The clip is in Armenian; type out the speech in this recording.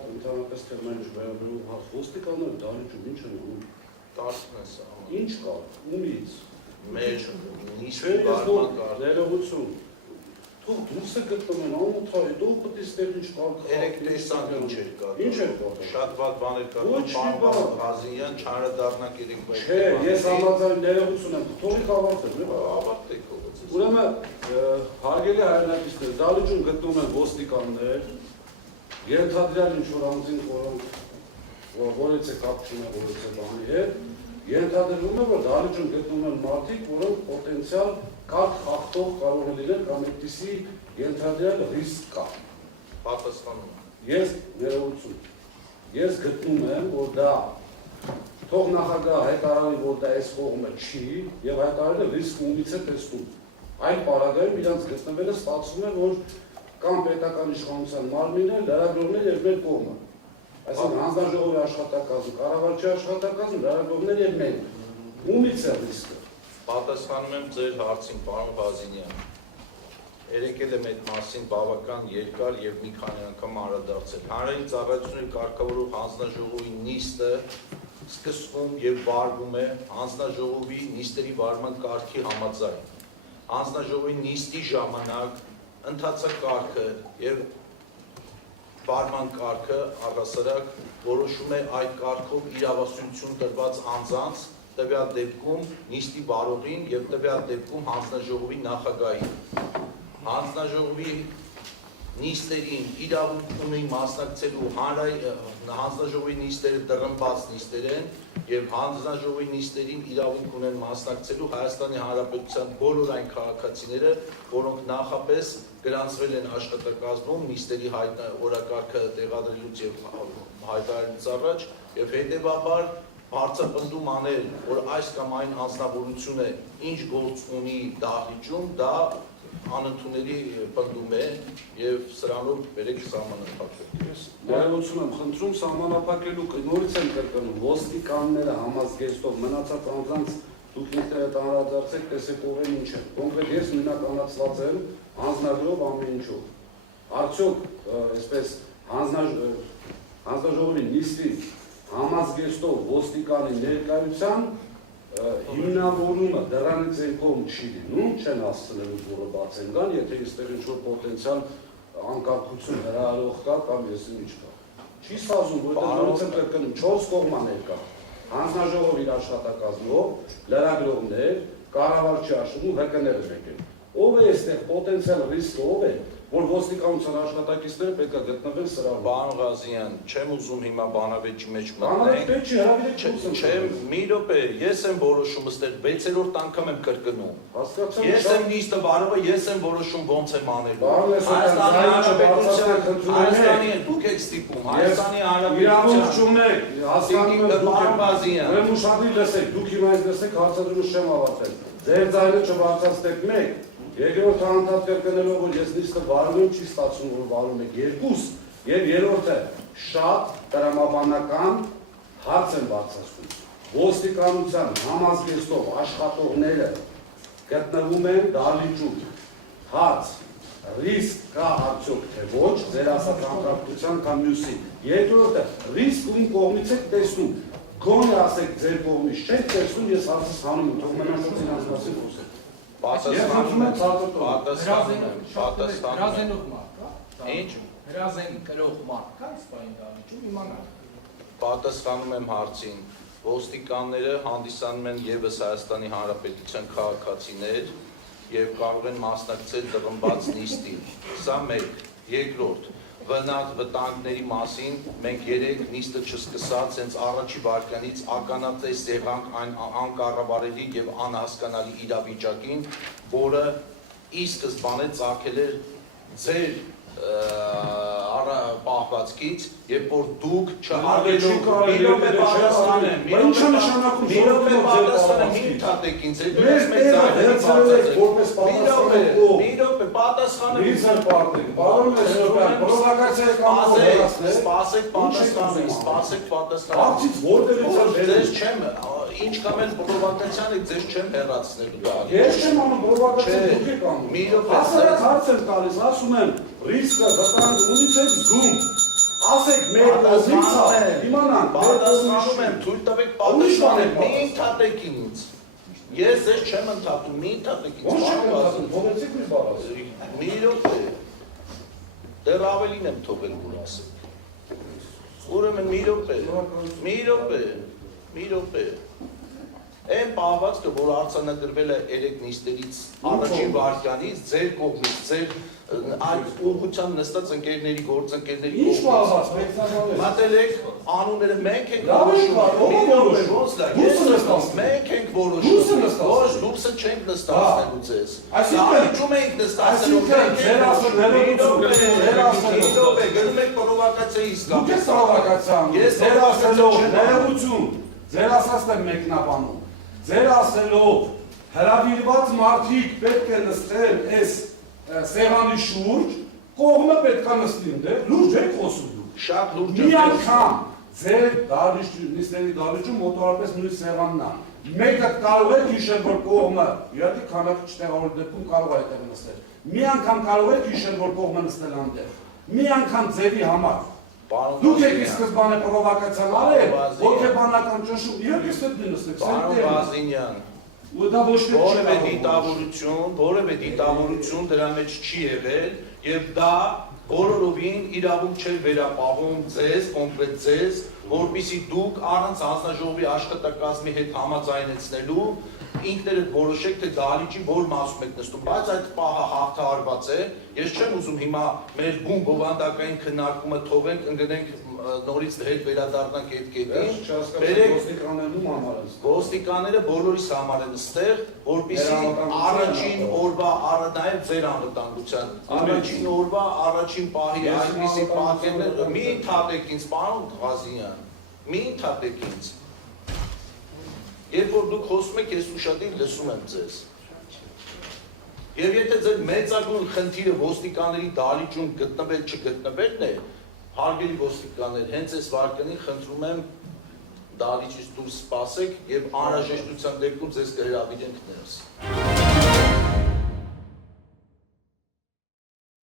շատ ընդհանրապես թեման չվերաբերում ոստիկանները դալիճում ինչ են անում։ Տարածքն է սա։ Ինչ կա, ումից։ Մեր նիստի վարման կարգ։ Ներողություն։ Թող դուրս է գտնում են ամոթարի, դող պետք է ստեղ ինչ կա։ Երեք տեսակ ինչ էր կա։ Ինչ էր կա։ Շատ վատ բաներ կա։ Պարոն Ղազարյան չարադառնակ երեք վայր։ Չէ, ես համաձայն ներողություն եմ, թողի ավարտել։ Ավարտեք ողոց։ Ուրեմն հարգելի հայրենակիցներ, դալիճում գտնում են ոստիկաններ, ենթադրյալ ինչ-որ անձին, որոնք որից է կապ չունեն որից է բանի հետ, ենթադրվում է, որ դալիճում գտնում են մարդիկ, որոնք պոտենցիալ կարգ խախտող կարող է լինել կամ այդպիսի ենթադրյալ ռիսկ կա։ Պատասխանում եմ։ Ես ներողություն։ Ես գտնում եմ, որ դա թող նախագահ հայտարարի, որ դա այս կողմը չի, եւ հայտարարել է ռիսկ ումից է տեսնում։ Այն պարագայում իրանց գտնվելը ստացվում է, որ կամ պետական իշխանության մարմիններ, լրագրողներ եւ մեր կողմը։ Այսինքն հանձնաժողովի աշխատակազմը, կառավարչի աշխատակազմը, լրագրողներ եւ մենք։ Ումից է ռիսկը։ Պատասխանում եմ ձեր հարցին, պարոն Ղազարյան։ Երեկել եմ այդ մասին բավական երկար եւ մի քանի անգամ անդրադարձել։ Հանրային ծառայությունների կարգավորող հանձնաժողովի նիստը սկսվում եւ վարվում է հանձնաժողովի նիստերի վարման կարգի համաձայն։ Հանձնաժողովի նիստի ժամանակ ընթացակարգը եւ վարման կարգը առհասարակ որոշում է այդ կարգով իրավասություն տրված անձանց, տվյալ դեպքում նիստի վարողին եւ տվյալ դեպքում հանձնաժողովի նախագահին։ Հանձնաժողովի նիստերին իրավունք ունի մասնակցելու հանձնաժողովի նիստերը դղմբաց նիստեր են եւ հանձնաժողովի նիստերին իրավունք ունեն մասնակցելու Հայաստանի Հանրապետության բոլոր այն քաղաքացիները, որոնք նախապես գրանցվել են աշխատակազմում նիստերի օրակարգը տեղադրելուց եւ հայտարարելուց առաջ եւ հետեւաբար հարցապնդում անել, որ այս կամ այն անձնավորությունը ինչ գործ ունի դահլիճում, դա անընդունելի պնդում է եւ սրանով բերեք սահմանափակել։ Ես ներողություն եմ խնդրում սահմանափակելու նորից եմ կրկնում ոստիկանները համազգեստով մնացած անձանց դուք ինքներդ անդրադարձեք տեսեք ով են ինչ են։ Կոնկրետ ես նույնականացված եմ հանձնագրով ամեն ինչով։ Արդյոք այսպես հանձնաժողովի նիստի համազգեստով ոստիկանի ներկայության հիմնավորումը դրանից այն կողմ չի լինում, չեն հասցնելու որը բաց են գան, եթե այստեղ ինչ-որ պոտենցիալ անկարգություն հրահարող կա կամ եսին ինչ կա։ Չի սազում, որտեղ նորից եմ կրկնում, 4 կողմաներ կա, հանձնաժողով իր աշխատակազմով, լրագրողներ, կառավարչի աշխատում, ՀԿ-ները եկել։ Ով է այստեղ պոտենցիալ ռիսկը, ով է, որ ոստիկանության աշխատակիցները պետք է գտնվեն սրահում։ Պարոն Ղազարյան, չեմ ուզում հիմա բանավեճի մեջ Բանավեճի հրավիրեք չուսում։ Չեմ, մի րոպե, ես եմ որոշում ըստեղ 6-րդ անգամ եմ կրկնում։ Ես եմ նիստը վարողը, ես եմ որոշում ոնց եմ անելու։ Հայաստանի Հանրապետության, դուք եք ստիպում, Հայաստանի իրավունք չունեք, հասկանում եք Պարոն Ղազարյան։ Ուրեմն ուշադրի լսեք, դուք հիմա այս լսեք, հարցադրումը չեմ ավարտել։ Ձեր ձայնը չբարձրացնեք մեկ, երկրորդ անդադ կրկնելով, որ ես նիստը վարում եմ, չի ստացվում, որ վարում եք երկուս, եւ երրորդը շատ տրամաբանական հարց են բարձրացնում։ Ոստիկանության համազգեստով աշխատողները գտնվում են դալիճում։ Հարց, ռիսկ կա արդյոք թե ոչ, ձեր ասած անկարգության կամ մյուսի։ Երկրորդը, ռիսկ ում կողմից եք տեսնում։ Գոնե ասեք ձեր կողմից չեք տեսնում, ես հարցս հանում եմ, թող մնացած իրենց մասին խոսեք։ Պատասխանում եմ։ Հրազենող մարդ կա։ Ինչ։ Հրազեն կրող մարդ կա իսպային դալիճում իմանալ։ Պատասխանում եմ հարցին։ Ոստիկանները հանդիսանում են ևս Հայաստանի Հանրապետության քաղաքացիներ եւ կարող են մասնակցել դղմբաց նիստին։ Սա մեկ։ Երկրորդ, վտանգների մասին մենք երեք նիստը չսկսած հենց առաջի վարքյանից ականատես եղանք այն անկառավարելի եւ անհասկանալի իրավիճակին, որը ի սկզբանե ծագել էր ձեր պահվածքից, երբ որ դուք չհարգելով մի րոպե պատասխանեմ, մի րոպե պատասխանեմ, մի թատեք ինձ, հետո ես մեծ ձայնով բարձրացեք, մի րոպե պատասխանեմ, սպասեք պատասխանեմ, ձեզ չեմ, ինչ կամ էլ պրովոկացիան եք, ձեզ չեմ հեռացնելու դա։ Ես չեմ անում պրովոկացիա, դուք եք անում։ Մի րոպե հարց եմ տալիս, ասում եմ, ռիսկը վտանգ ունից եք զգում, ասեք մեր կողմից իմանանք, Պատասխանում եմ, թույլ տվեք պատասխանել, մի ընդհատեք ինձ։ Ես ձեզ չեմ ընդհատում, մի ընդհատեք ինձ։ Ոնց չեք ընդհատում, թողեցիք մի բառ ասել։ Մի րոպե։ Դեռ ավելին եմ թողել որ ասեք։ Ուրեմն մի րոպե։ Այն պահվածքը, որ արձանագրվել է 3 նիստերից առաջին վարքյանից, ձեր կողմից, ձեր այդ ուղղությամբ նստած ընկերների, գործընկերների Ինչ պահված, մեկնաբանեք։ Մատելեք, անունները մենք ենք Լավ եք որոշում, մենք ենք որոշում, ոչ դուրսը չենք նստացնելու ձեզ։ Դահլիճում ենք նստացնելու, գնում եք պրովոկացիայի իսկապես։ Ձեր ասածն եմ մեկնաբանում, ձեր ասելով հրավիրված մարդիկ պետք է նստեն այս սեղանի շուրջ, կողմը պետք է նստին, լուրջ եք խոսում դուք։ Շատ լուրջ Մի անգամ ձեր նիստերի դահլիճում մոտավորապես նույն սեղանն է։ Մեկը կարող եք հիշել, որ կողմը, իհարկե քանակը չտեղավորել դեպքում կարող է այդտեղ նստել։ Մի անգամ կարող եք հիշել, որ կողմը նստել այնտեղ։ Մի անգամ ձևի համար։ Դուք եք սկզբանը պրովոկացիան արել, հոգեբանական ճնշում, իհարկե ստե նստեք։ Պարոն Բազինյան, Դա ոչ թե որևէ դիտավորություն դրա մեջ չի եղել եւ դա բոլորովին իրավունք չէր վերապահում ձեզ, կոնկրետ ձեզ, որպեսզի դուք առանց հանձնաժողովի աշխատակազմի հետ համաձայնեցնելու ինքներդ որոշեք թե դահլիճի որ մասում եք նստում, բայց այդ պահը հաղթահարված է, ես չեմ ուզում հիմա մեր բուն բովանդակային քննարկումը թողենք, ընկնենք նորից հետ վերադառնանք այդ կետին, ոստիկանները բոլորիս համար են ստեղ, որպեսզի առաջին օրվա նաև ձեր անվտանգության, առաջին օրվա առաջին պահի այսպիսի պատկերներ, մի ընդհատեք ինձ, պարոն Ղազինյան, մի ընդհատեք ինձ, երբ որ դուք խոսում եք, ես ուշադիր լսում եմ ձեզ, և եթե ձեր մեծագույն խնդիրը ոստիկանների դահլիճում գտնվել չգտնվելն է, հարգելի ոստիկաններ, հենց այս վարքյանին խնդրում եմ դահլիճից դուրս սպասեք և անհրաժեշտության դեպքում ձեզ կհրավիրենք ներս։